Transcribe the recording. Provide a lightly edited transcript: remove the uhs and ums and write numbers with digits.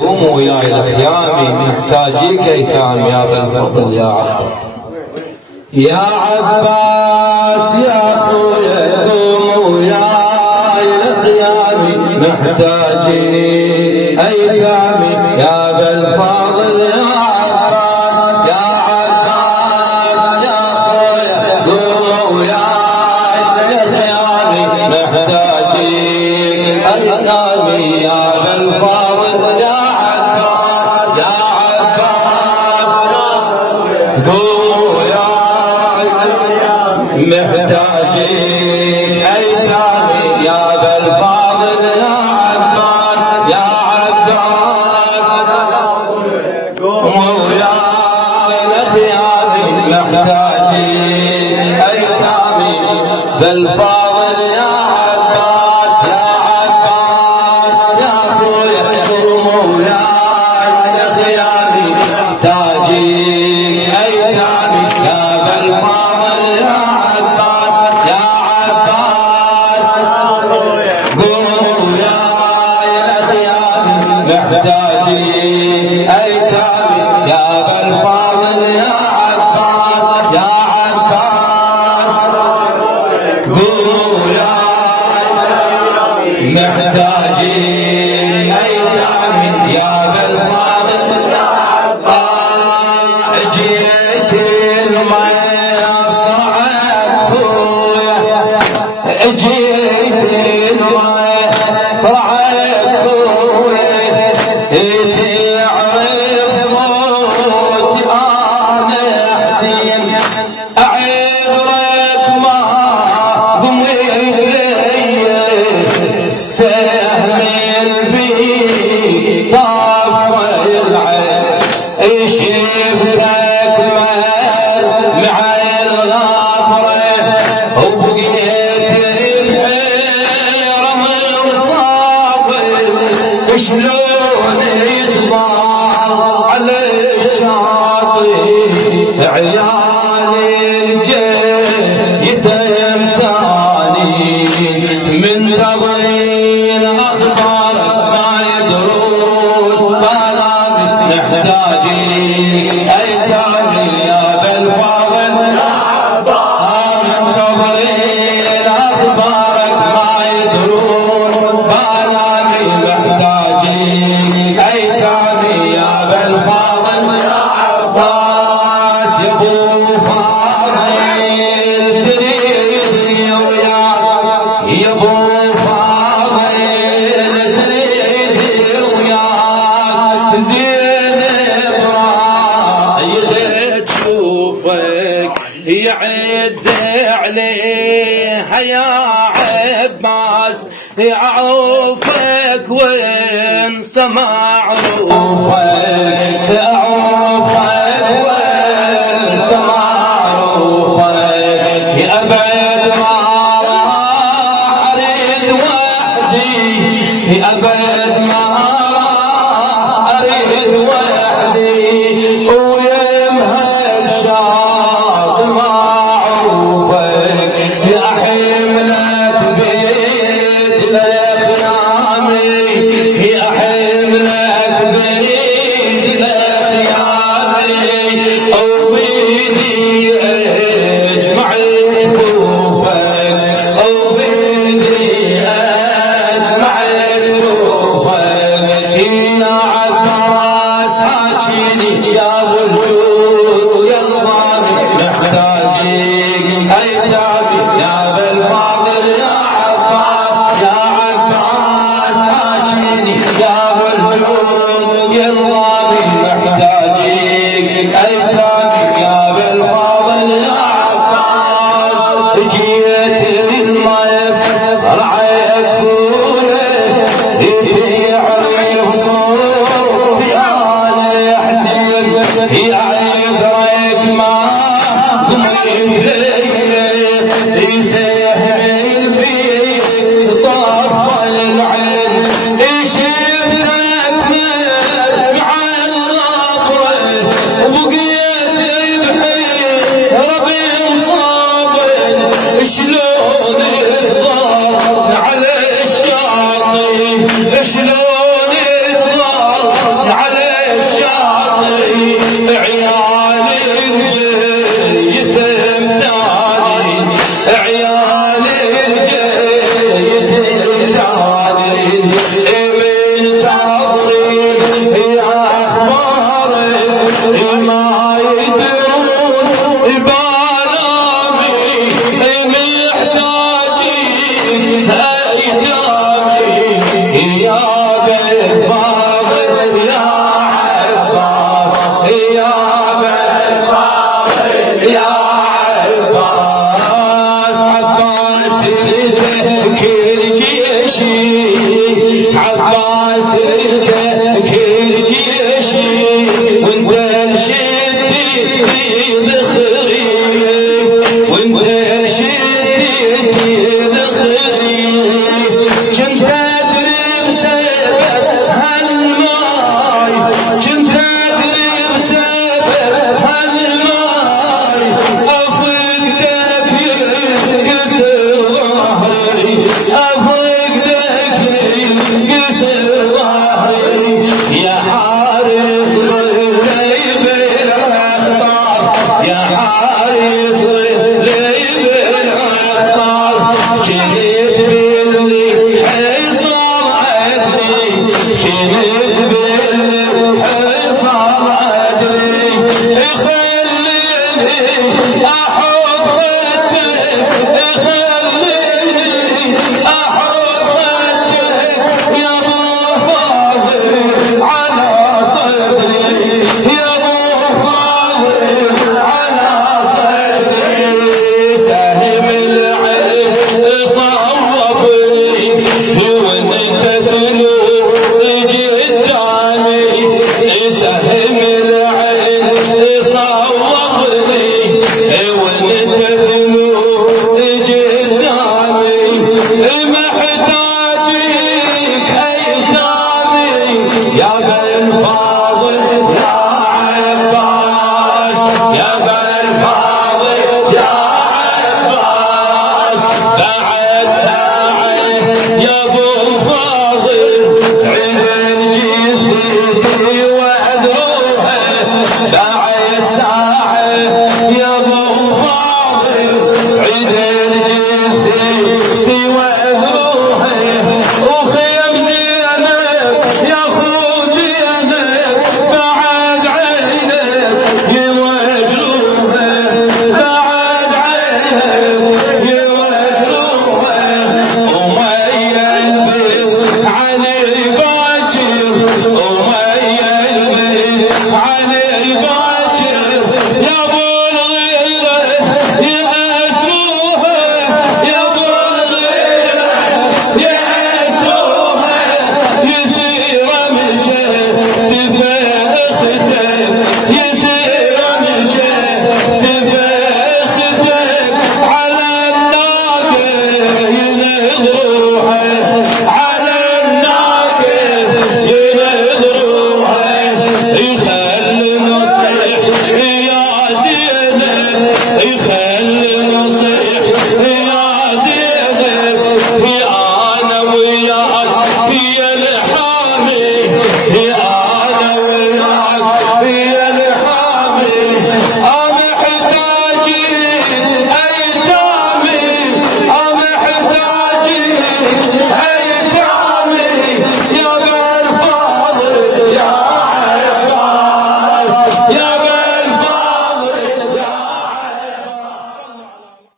قوموا وياي الخيامي محتاجيك ايتام يا ذا الفضل يا عباس يا عباس يا اخويا قوموا وياي الخيامي محتاجين ايتامي يا ذا الفضل يا عباس يا عباس يا اخويا قوموا وياي الخيامي محتاجين ايتامي يا ذا الفضل يا محتاجين ايتامي يا ذا الفاضل يا عباس يا عباس قوموا وياي الخيامي محتاجين ايتامي ذا الفاضل يا عباس يا عباس يا اخويا قوموا وياي الخيامي محتاجين ايتامي يا ذا الفاضل يا محتاجين ايتامي يا ذا الفاضل يا عباس يا عباس قوموا وياي محتاجين ايتامي يا ذا الفاضل يا عباس جيت المية صعد جيت المية صعد تعرف صوتي انا حسين اعذرك ما ضميت السهم البي طاف العين شفتك مع الغابره وبقيت بحيره مصابر شلون على الشاطئ عيالي الجيت يمتاني منتظرين اخبارك ما يدرون بلادي محتاجين ايتامي يا ذا الفضل منتظرين اخبارك ما يدرون بلادي محتاجين ايتامي يا ذا الفاضل يا عباس يا ابو فاضل تريدني وياك يا ابو فاضل تريدني وياك زينب رايدة تشوفك يعز عليها يا عباس يعوفك وانسى معروفك اعوفك وانسى معروفك يا ابد ما راح اريد وحدي يا ابد ما راح اريد وحدي ويمها الشاط معروفك يا حملك بيد الخيامي يا حملك بيد الخيامي وبيدي اجمع كفوفك وبيدي اجمع كفوفك يا عباس حاجيني يا ابو الجود يا الغالي محتاجين ايتامي يا ذا الفاضل يا عباس يا عباس حاجيني يا ابو الجود يا الغالي محتاجين ايتامي يا ذا الفاضل يا عباس جيت الميسر رعيك فوله تعرف صوتي انا حسين يا عذرك ما ضميت يسهل بيد طرف العين شفتك مع الغبره وبقيت جي